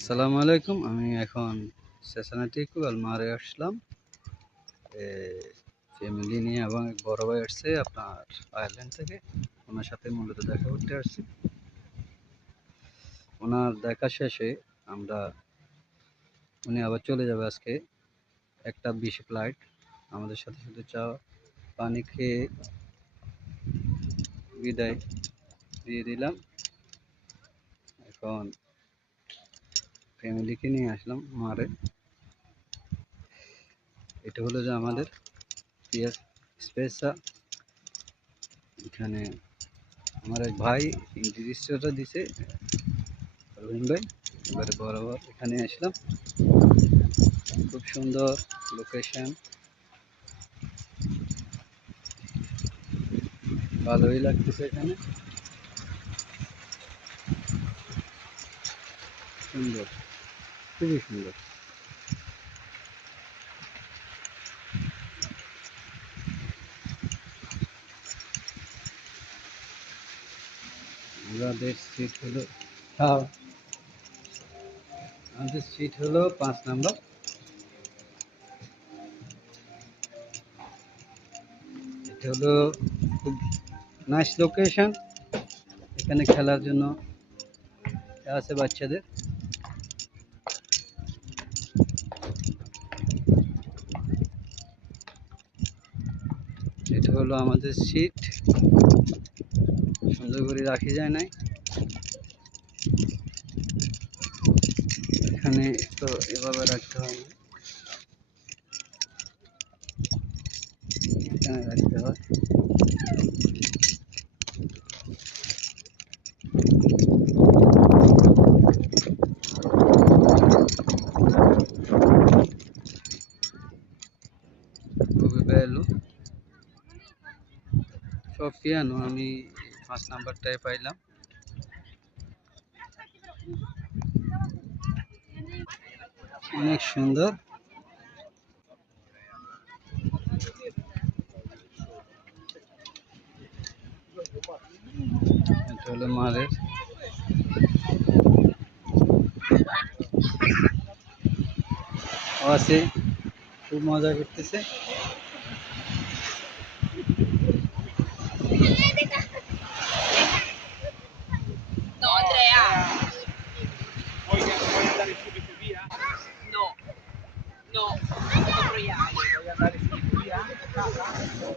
আসসালামু আলাইকুম। আমি এখন সেশনাটি আলমারে আসলাম। ফ্যামিলি নিয়ে এবং এক বড় ভাই আসছে আপনার আয়ারল্যান্ড থেকে। ওনার সাথে মূলত দেখা করতে আসছি। ওনার দেখা শেষে আমরা উনি আবার চলে যাবে আজকে 1:20 ফ্লাইট। আমাদের সাথে শুধু চা পানি খেয়ে বিদায় দিয়ে দিলাম। এখন ফ্যামিলিকে নিয়ে আসলাম মারে। এটা হলো যে আমাদের পিএস স্পেসা। এখানে আমার এক ভাই রেজিস্টারটা দিছে রহিম ভাই। এবারে বরাবর এখানে আসলাম। খুব সুন্দর লোকেশন, ভালোই লাগতেছে এখানে, সুন্দর, খুবই সুন্দর। আমাদের সিট হলো, হ্যাঁ আমাদের সিট হলো 5 নম্বর। এটা হলো খুব নাইস লোকেশন। এখানে খেলার জন্য আছে বাচ্চাদের। এটা হলো আমাদের সিট, সুন্দর করে রাখি যায় নাই এখানে, তো এভাবে রাখতে হয়, এখানে রাখতে হয়। খুবই ভালো, সব পিয়ানো। আমি 5 নাম্বারটায় পাইলাম। অনেক সুন্দর। এটা হলো মারের আছে, খুব মজা করতেছে।